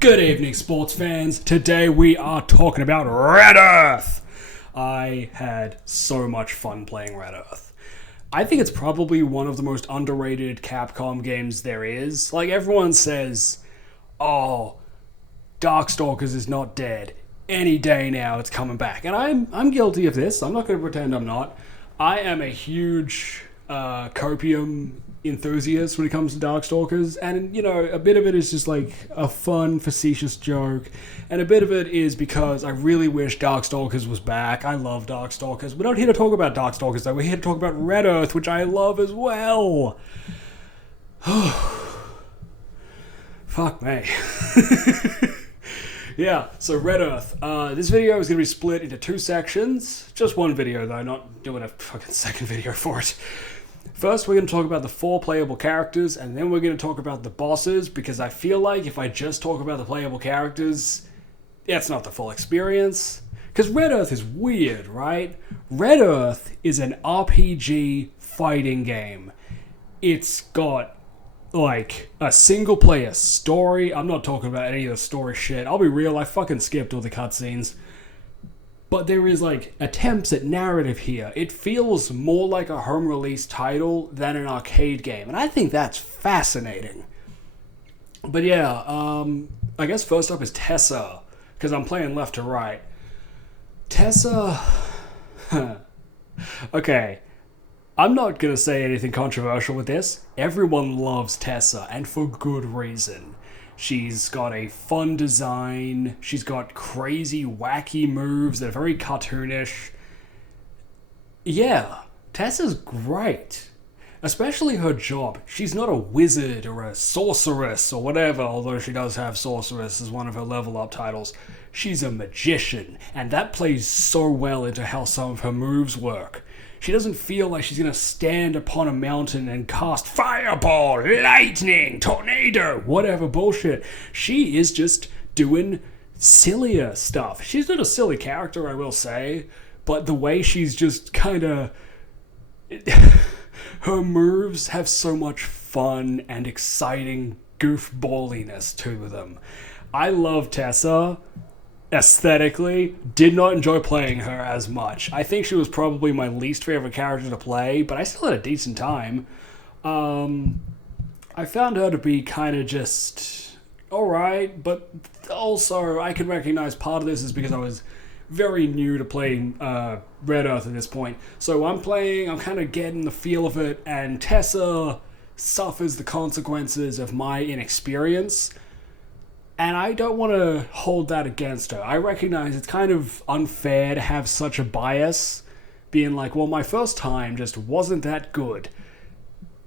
Good evening, sports fans. Today we are talking about Red Earth. I had so much fun playing Red Earth. I think it's probably one of the most underrated Capcom games there is. Like, everyone says, oh, Darkstalkers is not dead. Any day now it's coming back. And I'm guilty of this. I'm not going to pretend I'm not. I am a huge copium enthusiast when it comes to Darkstalkers, and a bit of it is just like a fun, facetious joke, and a bit of it is because I really wish Darkstalkers was back. I love Darkstalkers. We're not here to talk about Darkstalkers though, we're here to talk about Red Earth, which I love as well. Fuck me. Yeah, so Red Earth. This video is going to be split into two sections. Just one video though, not doing a fucking second video for it. First, we're going to talk about the 4 playable characters, and then we're going to talk about the bosses, because I feel like if I just talk about the playable characters, that's not the full experience. Because Red Earth is weird, right? Red Earth is an RPG fighting game. It's got, like, a single-player story. I'm not talking about any of the story shit. I'll be real, I fucking skipped all the cutscenes. But there is, like, attempts at narrative here. It feels more like a home release title than an arcade game. And I think that's fascinating. But yeah, I guess first up is Tessa. Because I'm playing left to right. Tessa... Okay. I'm not going to say anything controversial with this. Everyone loves Tessa, and for good reason. She's got a fun design, she's got crazy, wacky moves that are very cartoonish. Yeah, Tessa's great. Especially her job. She's not a wizard or a sorceress or whatever, although she does have sorceress as one of her level up titles. She's a magician, and that plays so well into how some of her moves work. She doesn't feel like she's going to stand upon a mountain and cast fireball, lightning, tornado, whatever bullshit. She is just doing sillier stuff. She's not a silly character, I will say, but the way she's just kind of... Her moves have so much fun and exciting goofballiness to them. I love Tessa. Aesthetically, did not enjoy playing her as much. I think she was probably my least favorite character to play, but I still had a decent time. I found her to be kind of just alright, but also I can recognize part of this is because I was very new to playing Red Earth at this point. So I'm kind of getting the feel of it, and Tessa suffers the consequences of my inexperience. And I don't want to hold that against her. I recognize it's kind of unfair to have such a bias, being like, well, my first time just wasn't that good.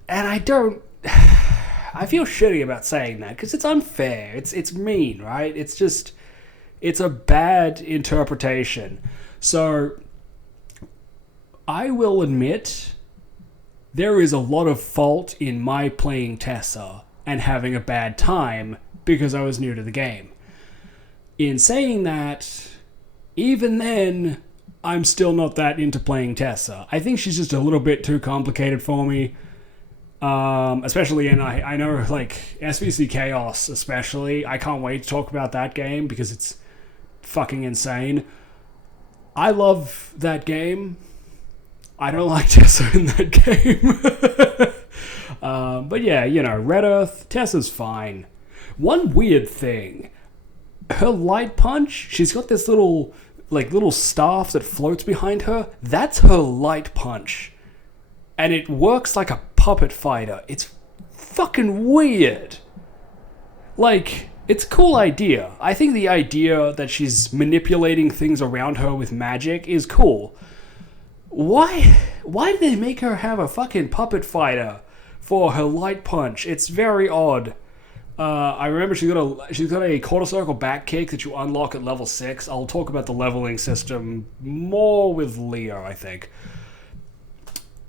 And I feel shitty about saying that, because it's unfair. It's mean, right? It's a bad interpretation. So, I will admit, there is a lot of fault in my playing Tessa and having a bad time, because I was new to the game. In saying that, even then, I'm still not that into playing Tessa. I think she's just a little bit too complicated for me. Especially, and I know, like, SVC Chaos especially, I can't wait to talk about that game, because it's fucking insane. I love that game. I don't like Tessa in that game. But yeah, Red Earth, Tessa's fine. One weird thing, her light punch, she's got this little staff that floats behind her. That's her light punch. And it works like a puppet fighter. It's fucking weird. Like, it's a cool idea. I think the idea that she's manipulating things around her with magic is cool. Why did they make her have a fucking puppet fighter for her light punch? It's very odd. I remember she's got a quarter circle back kick that you unlock at level 6. I'll talk about the leveling system more with Leo, I think.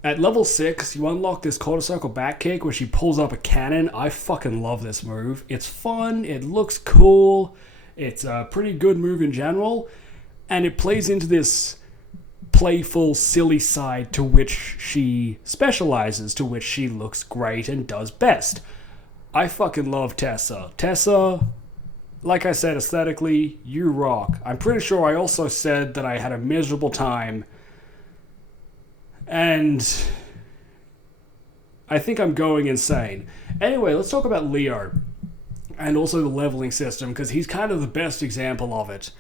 At level 6, you unlock this quarter circle back kick where she pulls up a cannon. I fucking love this move. It's fun, it looks cool, it's a pretty good move in general, and it plays into this playful, silly side to which she specializes, to which she looks great and does best. I fucking love Tessa. Tessa like I said, aesthetically, you rock. I'm pretty sure I also said that I had a miserable time. And I think I'm going insane. Anyway, let's talk about Leo. And also the leveling system, because he's kind of the best example of it.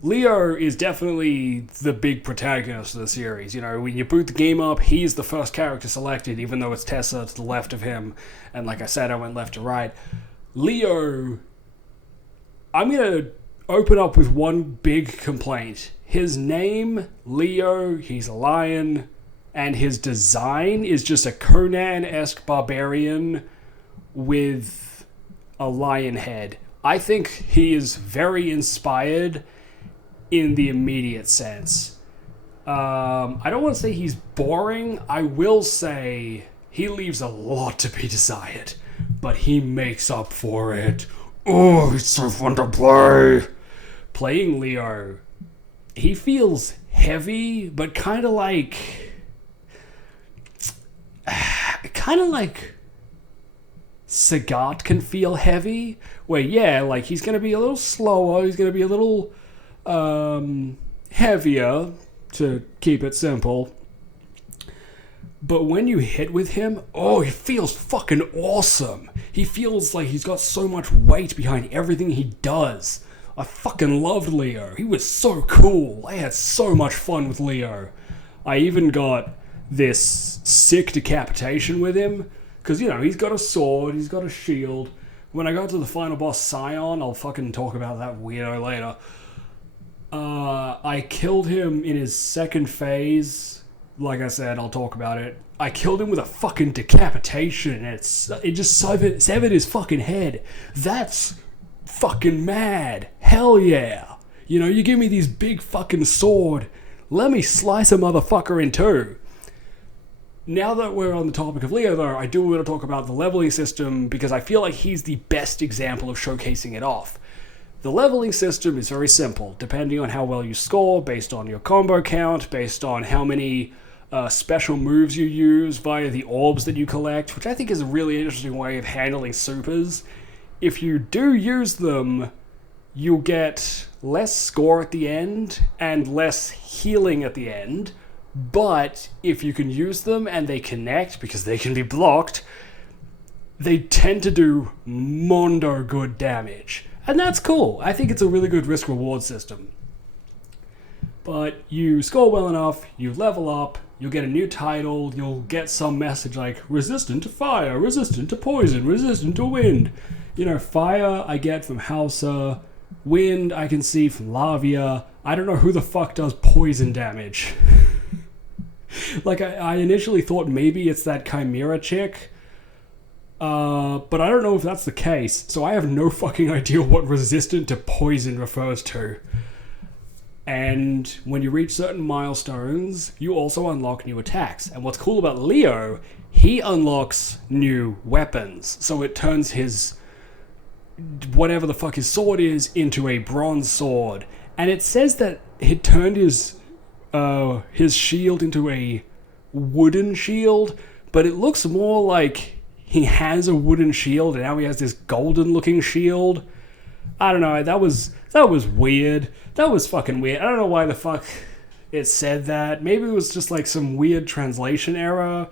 Leo is definitely the big protagonist of the series. You know, when you boot the game up, he's the first character selected, even though it's Tessa to the left of him. And like I said, I went left to right. Leo, I'm going to open up with one big complaint. His name, Leo, he's a lion, and his design is just a Conan-esque barbarian with a lion head. I think he is very inspired in the immediate sense. I don't want to say he's boring. I will say he leaves a lot to be desired, but he makes up for it. Oh, it's so fun to play. Playing Leo, he feels heavy, but kind of like Sagat can feel heavy, where yeah, like he's going to be a little slower, he's going to be a little heavier, to keep it simple. But when you hit with him, oh, he feels fucking awesome. He feels like he's got so much weight behind everything he does. I fucking loved Leo. He was so cool. I had so much fun with Leo. I even got this sick decapitation with him, because, you know, he's got a sword, he's got a shield. When I got to the final boss, Scion, I'll fucking talk about that weirdo later. I killed him in his second phase. Like I said, I'll talk about it. I killed him with a fucking decapitation, and it just severed his fucking head. That's fucking mad. Hell yeah. You know, you give me these big fucking sword, let me slice a motherfucker in two. Now that we're on the topic of Leo, though, I do want to talk about the leveling system, because I feel like he's the best example of showcasing it off. The leveling system is very simple, depending on how well you score, based on your combo count, based on how many special moves you use via the orbs that you collect, which I think is a really interesting way of handling supers. If you do use them, you'll get less score at the end and less healing at the end. But if you can use them and they connect, because they can be blocked, they tend to do mondo good damage. And that's cool. I think it's a really good risk-reward system. But you score well enough, you level up, you'll get a new title, you'll get some message like, resistant to fire, resistant to poison, resistant to wind. You know, fire I get from Hausa, wind I can see from Lavia. I don't know who the fuck does poison damage. Like, I initially thought maybe it's that Chimera chick, but I don't know if that's the case, so I have no fucking idea what resistant to poison refers to. And when you reach certain milestones, you also unlock new attacks. And what's cool about Leo, he unlocks new weapons, so it turns his whatever the fuck his sword is into a bronze sword. And it says that it turned his shield into a wooden shield, but it looks more like he has a wooden shield and now he has this golden looking shield. I don't know, that was weird. That was fucking weird. I don't know why the fuck it said that. Maybe it was just like some weird translation error.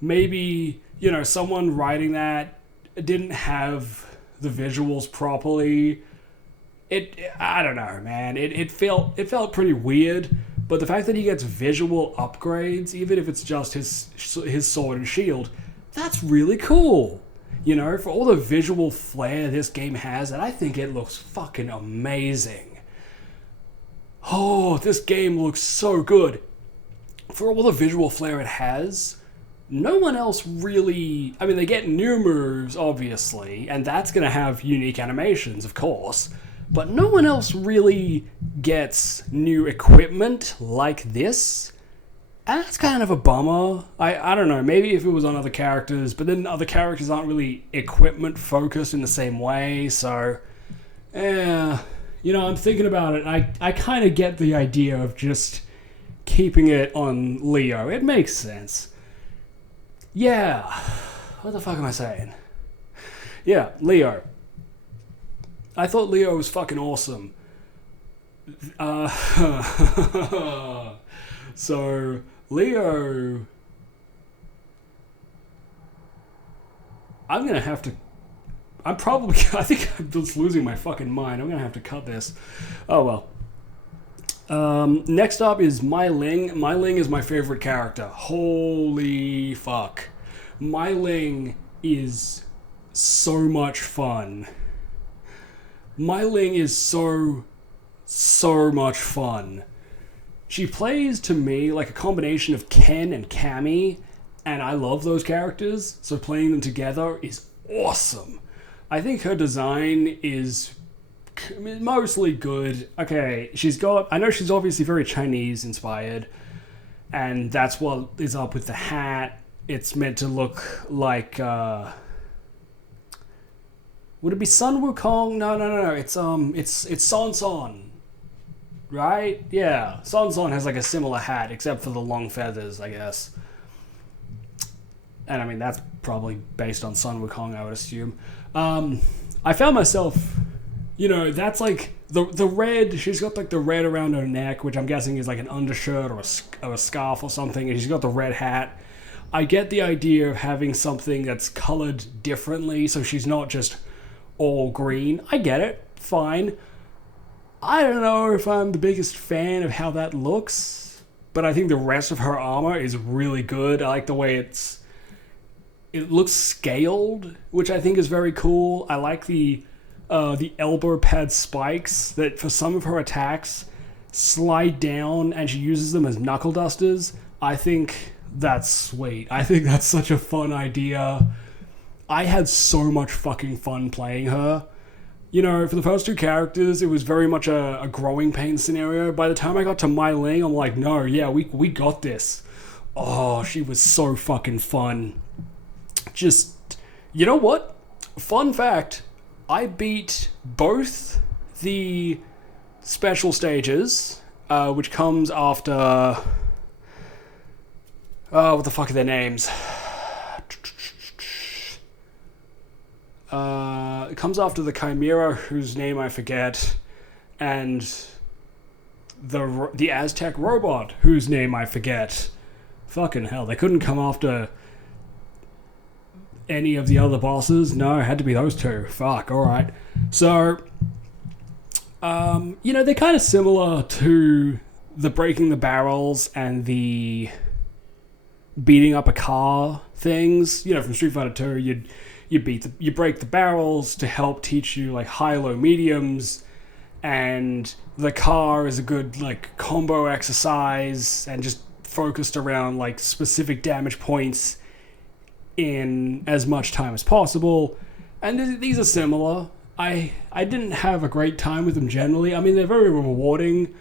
Maybe, you know, someone writing that didn't have the visuals properly. I don't know, man. It felt pretty weird. But the fact that he gets visual upgrades, even if it's just his sword and shield, that's really cool. You know, for all the visual flair this game has, and I think it looks fucking amazing. Oh, this game looks so good. For all the visual flair it has, no one else really... I mean, they get new moves, obviously, and that's going to have unique animations, of course. But no one else really gets new equipment like this. And that's kind of a bummer. I don't know, maybe if it was on other characters, but then other characters aren't really equipment focused in the same way, so... Yeah, you know, I'm thinking about it, and I kind of get the idea of just keeping it on Leo. It makes sense. Yeah. What the fuck am I saying? Yeah, Leo. I thought Leo was fucking awesome. Uh, so Leo, I'm gonna have to. I'm probably. I think I'm just losing my fucking mind. I'm gonna have to cut this. Oh well. Next up is Mai Ling. Mai Ling is my favorite character. Holy fuck. Mai Ling is so much fun. Mai Ling is so much fun. She plays to me like a combination of Ken and Cammy, and I love those characters, so playing them together is awesome. I think her design is mostly good. Okay, I know she's obviously very Chinese inspired, and that's what is up with the hat. It's meant to look like, would it be Sun Wukong? No. It's Son Son. Right? Yeah. Son Son has like a similar hat, except for the long feathers, I guess. And I mean, that's probably based on Sun Wukong, I would assume. I found myself, that's like the red. She's got like the red around her neck, which I'm guessing is like an undershirt or a scarf or something, and she's got the red hat. I get the idea of having something that's colored differently, so she's not just all green. I get it. Fine. I don't know if I'm the biggest fan of how that looks, but I think the rest of her armor is really good. I like the way it looks scaled, which I think is very cool. I like the elbow pad spikes that for some of her attacks slide down and she uses them as knuckle dusters. I think that's sweet. I think that's such a fun idea. I had so much fucking fun playing her. For the first two characters, it was very much a growing pain scenario. By the time I got to Mai Ling, I'm like, no, yeah, we got this. Oh, she was so fucking fun. Just, you know what? Fun fact, I beat both the special stages, which comes after... what the fuck are their names? It comes after the Chimera, whose name I forget, and the Aztec robot, whose name I forget. Fucking hell, they couldn't come after any of the other bosses. No, it had to be those two. Fuck, alright. So, they're kind of similar to the breaking the barrels and the beating up a car things. From Street Fighter 2, you break the barrels to help teach you like high, low, mediums, and the car is a good like combo exercise and just focused around like specific damage points in as much time as possible. And these are similar. I didn't have a great time with them generally. I mean, they're very rewarding,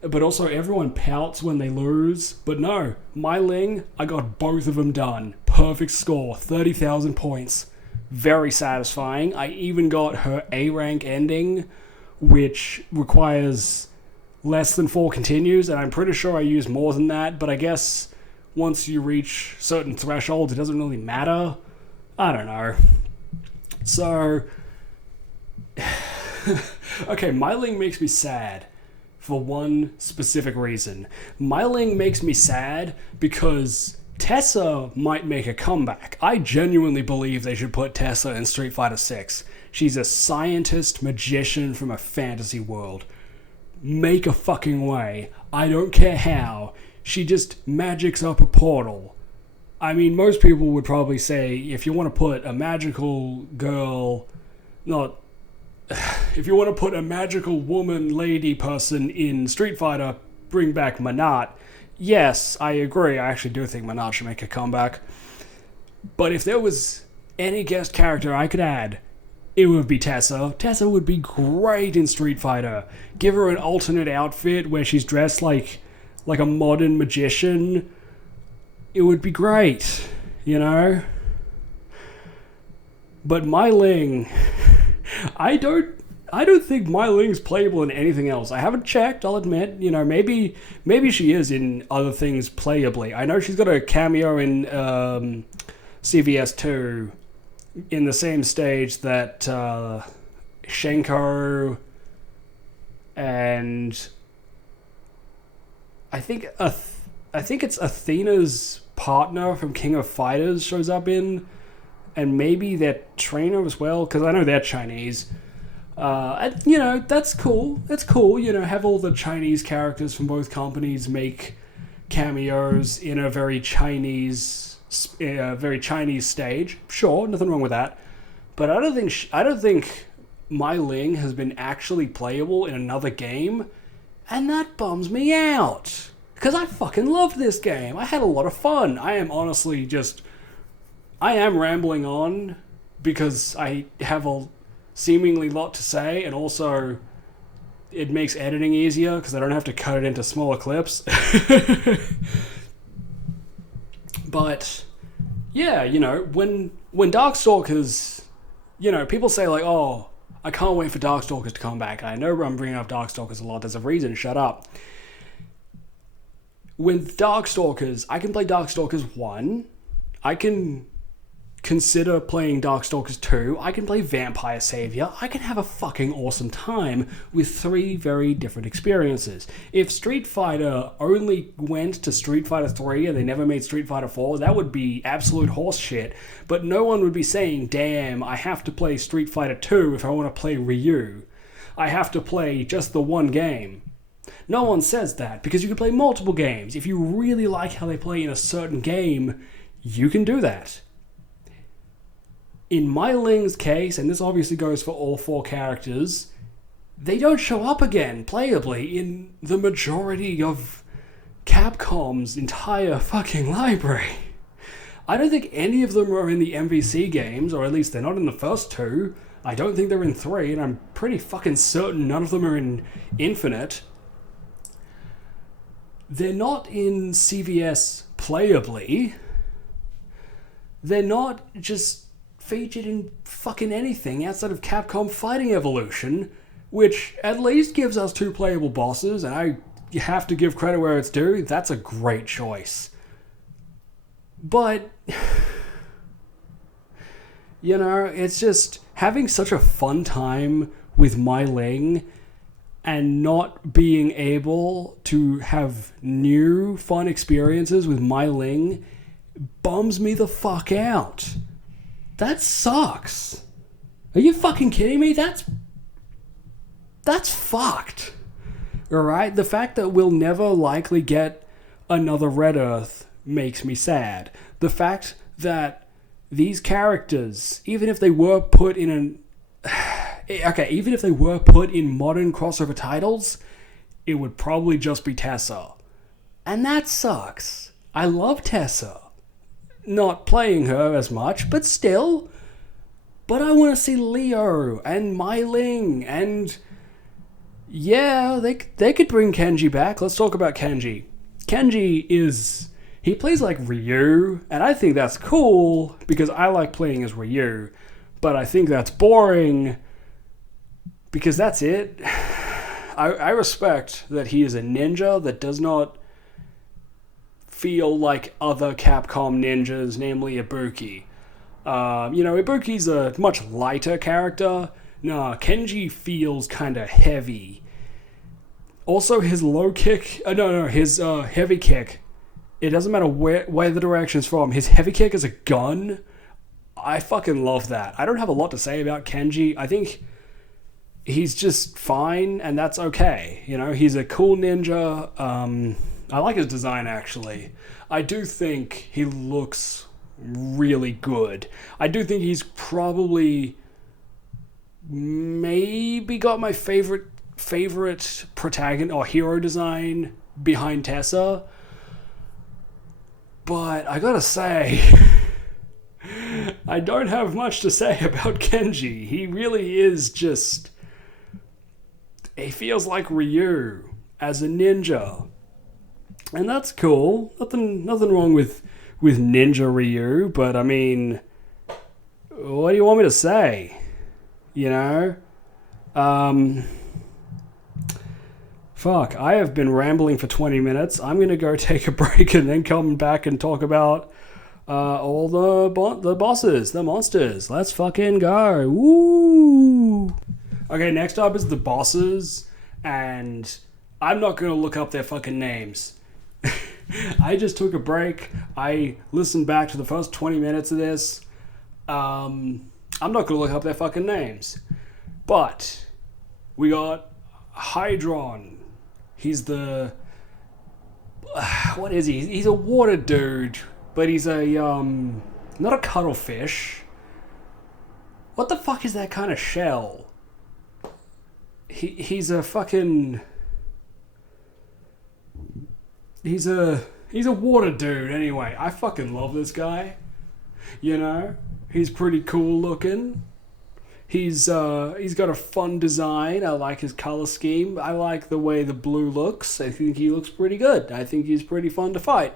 but also everyone pouts when they lose. But no, Mai Ling, I got both of them done. Perfect score, 30,000 points. Very satisfying. I even got her A rank ending, which requires less than 4 continues, and I'm pretty sure I used more than that, but I guess once you reach certain thresholds, it doesn't really matter. I don't know. So, okay, Mai Ling makes me sad for one specific reason. Mai Ling makes me sad because Tessa might make a comeback. I genuinely believe they should put Tessa in Street Fighter 6. She's a scientist magician from a fantasy world. Make a fucking way. I don't care how. She just magics up a portal. I mean, most people would probably say if you want to put a magical girl, if you want to put a magical woman, lady person in Street Fighter, bring back Manat. Yes, I agree. I actually do think Manat should make a comeback. But if there was any guest character I could add, it would be Tessa. Tessa would be great in Street Fighter. Give her an alternate outfit where she's dressed like a modern magician. It would be great, But Mai Ling, I don't think Mai Ling's playable in anything else. I haven't checked, I'll admit. Maybe she is in other things playably. I know she's got a cameo in CVS 2 in the same stage that Shenko, and I think it's Athena's partner from King of Fighters shows up in, and maybe their trainer as well, because I know they're Chinese. And, you know, that's cool. It's cool, you know, have all the Chinese characters from both companies make cameos in a very Chinese stage. Sure, nothing wrong with that. But I don't think Mai Ling has been actually playable in another game, and that bums me out. Because I fucking loved this game. I had a lot of fun. I am rambling on because I have a seemingly lot to say, and also it makes editing easier because I don't have to cut it into smaller clips. But yeah, you know, when Darkstalkers, you know, people say like, oh, I can't wait for Darkstalkers to come back. I know I'm bringing up Darkstalkers a lot. There's a reason. Shut up. With Darkstalkers, I can play Darkstalkers 1. I can consider playing Darkstalkers 2. I can play Vampire Savior. I can have a fucking awesome time with 3 very different experiences. If Street Fighter only went to Street Fighter 3 and they never made Street Fighter 4, that would be absolute horse shit. But no one would be saying, damn, I have to play Street Fighter 2 if I want to play Ryu. I have to play just the one game. No one says that, because you can play multiple games. If you really like how they play in a certain game, you can do that. In Mai Ling's case, and this obviously goes for all 4 characters, they don't show up again, playably, in the majority of Capcom's entire fucking library. I don't think any of them are in the MVC games, or at least they're not in the first 2. I don't think they're in 3, and I'm pretty fucking certain none of them are in Infinite. They're not in CVS playably. They're not just featured in fucking anything outside of Capcom Fighting Evolution, which at least gives us 2 playable bosses, and you have to give credit where it's due. That's a great choice. But, you know, it's just having such a fun time with Mai Ling and not being able to have new fun experiences with Mai Ling bums me the fuck out. That sucks. Are you fucking kidding me? That's fucked. Alright? The fact that we'll never likely get another Red Earth makes me sad. The fact that these characters, even if they were put in even if they were put in modern crossover titles, it would probably just be Tessa. And that sucks. I love Tessa. Not playing her as much, but still. But I want to see Leo and Mai Ling, and yeah, they could bring Kenji back. Let's talk about Kenji. He plays like Ryu, and I think that's cool because I like playing as Ryu, but I think that's boring because that's it. I respect that he is a ninja that does not feel like other Capcom ninjas, namely Ibuki. Ibuki's a much lighter character. Nah, Kenji feels kind of heavy. Also, his his heavy kick. It doesn't matter where the direction's from. His heavy kick is a gun. I fucking love that. I don't have a lot to say about Kenji. I think he's just fine, and that's okay. You know, he's a cool ninja. I like his design, actually. I do think he looks really good. I do think he's probably maybe got my favorite protagonist or hero design behind Tessa. But I gotta say, I don't have much to say about Kenji. He really is just... He feels like Ryu as a ninja. And that's cool. Nothing wrong with Ninja Ryu, but I mean, what do you want me to say? You know? Fuck, I have been rambling for 20 minutes. I'm going to go take a break and then come back and talk about all the bosses, the monsters. Let's fucking go. Woo! Okay, next up is the bosses, and I'm not going to look up their fucking names. I just took a break. I listened back to the first 20 minutes of this. I'm not going to look up their fucking names. But we got Hydron. He's the... what is he? He's a water dude, but he's a, not a cuttlefish. What the fuck is that kind of shell? He's a fucking... He's a water dude anyway. I fucking love this guy. You know? He's pretty cool looking. He's got a fun design. I like his color scheme. I like the way the blue looks. I think he looks pretty good. I think he's pretty fun to fight.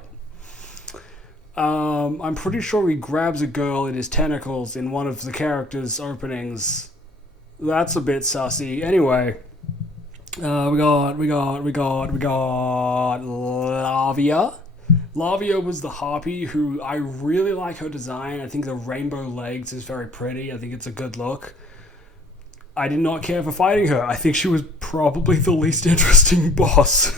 I'm pretty sure he grabs a girl in his tentacles in one of the characters' openings. That's a bit sussy. Anyway, we got Lavia. Lavia was the harpy who I really like her design. I think the rainbow legs is very pretty. I think it's a good look. I did not care for fighting her. I think she was probably the least interesting boss.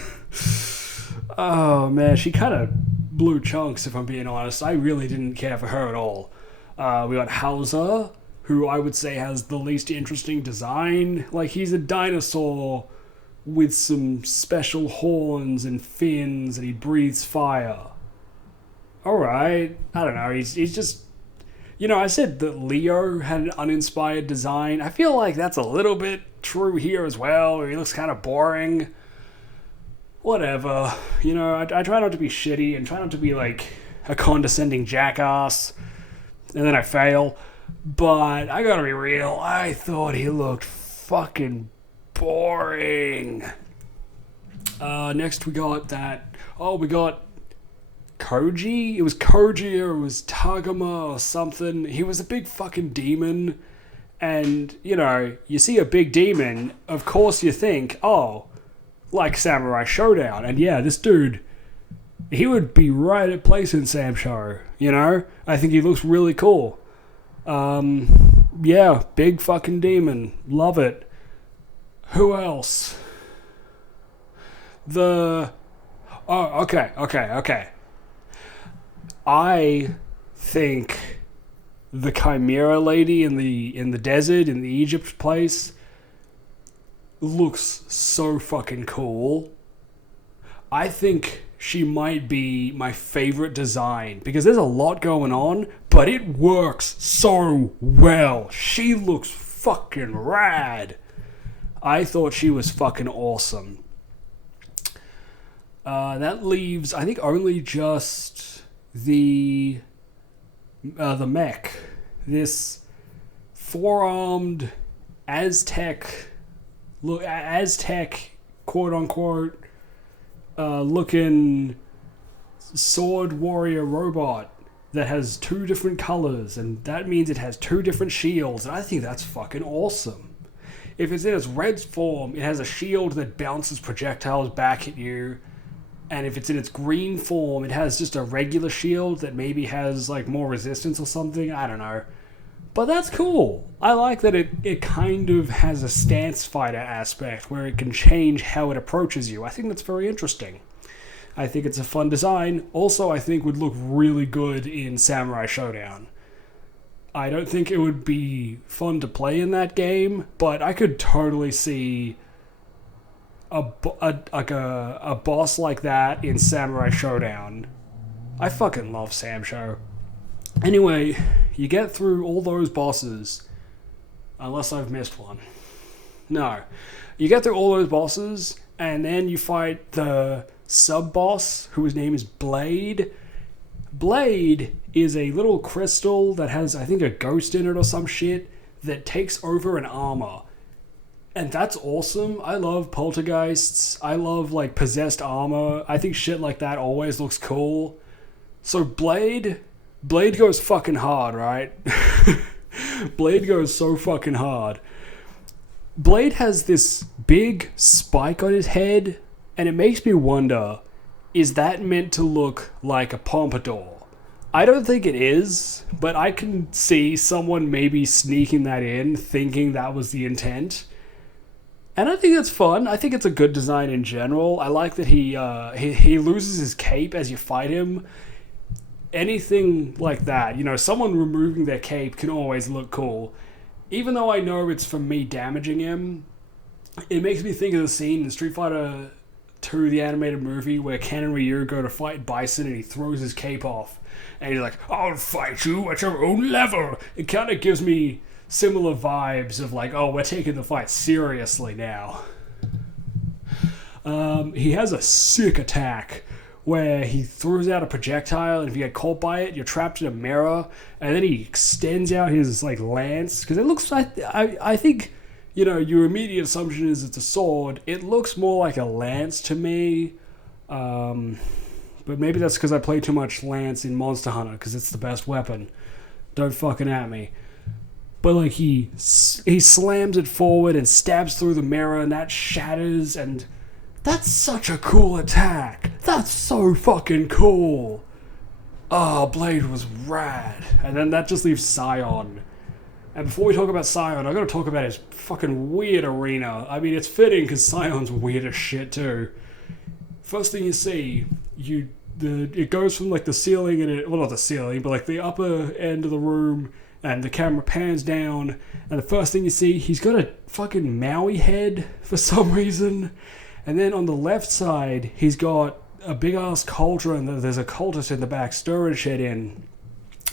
Oh man, she kind of blew chunks if I'm being honest. I really didn't care for her at all. We got Hauser, who I would say has the least interesting design. Like, he's a dinosaur with some special horns and fins, and he breathes fire. Alright, I don't know, he's just... You know, I said that Leo had an uninspired design. I feel like that's a little bit true here as well, where he looks kind of boring. Whatever. You know, I try not to be shitty and try not to be, like, a condescending jackass. And then I fail. But I gotta be real, I thought he looked fucking boring. Next we got that... Oh, we got Koji? It was Koji or it was Tagama or something. He was a big fucking demon. And, you know, you see a big demon, of course you think, oh, like Samurai Showdown. And yeah, this dude, he would be right at place in Sam Show, you know? I think he looks really cool. Yeah, big fucking demon. Love it. Who else? Oh, okay. I think the Chimera lady in the desert, in the Egypt place, looks so fucking cool. I think she might be my favorite design because there's a lot going on, but it works so well. She looks fucking rad. I thought she was fucking awesome. That leaves, I think, only just the mech. This four-armed Aztec, quote-unquote, looking sword warrior robot that has two different colors, and that means it has two different shields, and I think that's fucking awesome. If it's in its red form, it has a shield that bounces projectiles back at you, and if it's in its green form, it has just a regular shield that maybe has like more resistance or something, I don't know. But that's cool. I like that it kind of has a stance fighter aspect where it can change how it approaches you. I think that's very interesting. I think it's a fun design. Also, I think would look really good in Samurai Showdown. I don't think it would be fun to play in that game, but I could totally see a boss like that in Samurai Showdown. I fucking love Sam Show. Anyway, you get through all those bosses, unless I've missed one. No. You get through all those bosses, and then you fight the sub-boss, whose name is Blade. Blade is a little crystal that has, I think, a ghost in it or some shit that takes over an armor. And that's awesome. I love poltergeists. I love, like, possessed armor. I think shit like that always looks cool. So Blade goes fucking hard, right? Blade goes so fucking hard. Blade has this big spike on his head, and it makes me wonder, is that meant to look like a pompadour? I don't think it is, but I can see someone maybe sneaking that in, thinking that was the intent. And I think that's fun. I think it's a good design in general. I like that he loses his cape as you fight him. Anything like that, someone removing their cape can always look cool. Even though I know it's from me damaging him, it makes me think of the scene in Street Fighter 2, the animated movie, where Ken and Ryu go to fight Bison and he throws his cape off. And he's like, I'll fight you at your own level. It kind of gives me similar vibes of like, oh, we're taking the fight seriously now. He has a sick attack where he throws out a projectile, and if you get caught by it, you're trapped in a mirror, and then he extends out his like lance, because it looks like, I think, your immediate assumption is it's a sword. It looks more like a lance to me, but maybe that's because I play too much lance in Monster Hunter, because it's the best weapon. Don't fucking at me. But like he slams it forward and stabs through the mirror, and that shatters, and that's such a cool attack. That's so fucking cool. Oh, Blade was rad. And then that just leaves Scion. And before we talk about Scion, I gotta talk about his fucking weird arena. I mean, it's fitting because Scion's weird as shit too. First thing you see, it goes from like the ceiling and well, not the ceiling, but like the upper end of the room, and the camera pans down, and the first thing you see, he's got a fucking Maui head for some reason. And then on the left side, he's got a big-ass cauldron that there's a cultist in the back stirring shit in.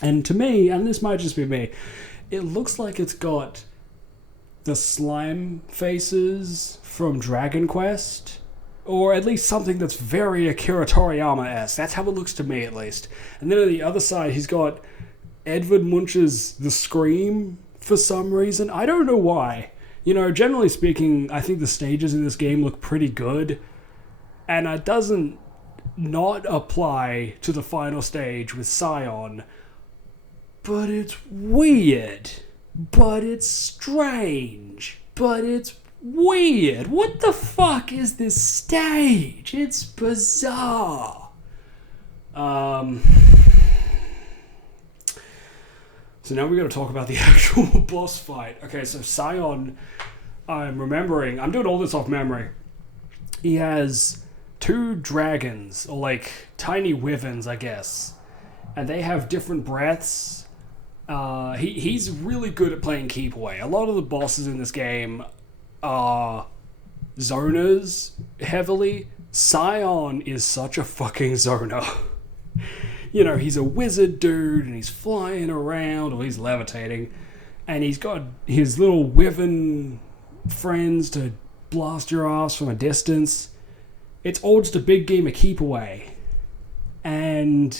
And to me, and this might just be me, it looks like it's got the slime faces from Dragon Quest, or at least something that's very Akira Toriyama-esque. That's how it looks to me, at least. And then on the other side, he's got Edvard Munch's The Scream for some reason. I don't know why. Generally speaking, I think the stages in this game look pretty good, and it doesn't not apply to the final stage with Scion, but it's weird, but it's strange, but it's weird. What the fuck is this stage? It's bizarre. So now we're going to talk about the actual boss fight. Okay, so Scion, I'm doing all this off memory. He has 2 dragons, or like tiny wyverns, I guess. And they have different breaths. He's really good at playing keep away. A lot of the bosses in this game are zoners heavily. Scion is such a fucking zoner. He's a wizard dude, and he's flying around, or he's levitating, and he's got his little wyvern friends to blast your ass from a distance. It's all just a big game of keep away. And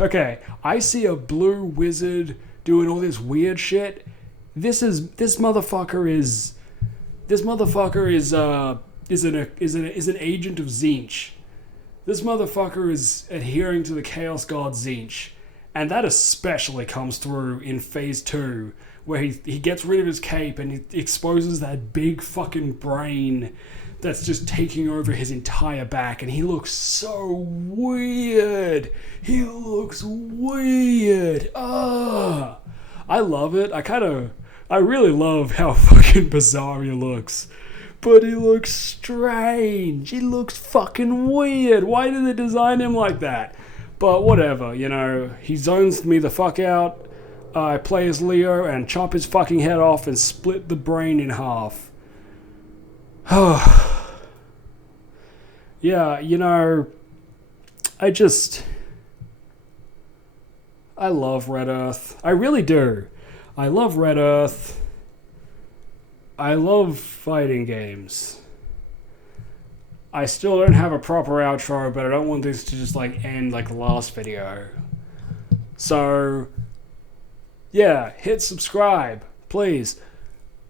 okay, I see a blue wizard doing all this weird shit. This motherfucker is an agent of Zinch. This motherfucker is adhering to the Chaos God Zinch, and that especially comes through in Phase 2, where he gets rid of his cape and he exposes that big fucking brain that's just taking over his entire back, and he looks so weird. He looks weird. I love it. I really love how fucking bizarre he looks. But he looks strange. He looks fucking weird. Why did they design him like that? But whatever, he zones me the fuck out. I play as Leo and chop his fucking head off and split the brain in half. Yeah, I love Red Earth. I really do. I love Red Earth. I love fighting games. I still don't have a proper outro, but I don't want this to just end like the last video. So, yeah, hit subscribe, please.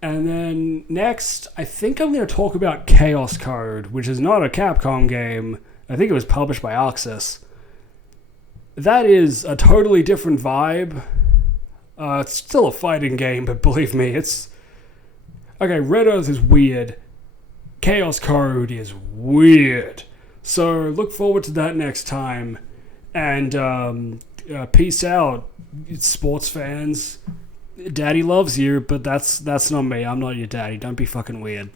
And then next, I think I'm going to talk about Chaos Code, which is not a Capcom game. I think it was published by Axis. That is a totally different vibe. It's still a fighting game, but believe me, it's... Okay, Red Earth is weird. Chaos Code is weird. So look forward to that next time. And peace out, sports fans. Daddy loves you, but that's not me. I'm not your daddy. Don't be fucking weird.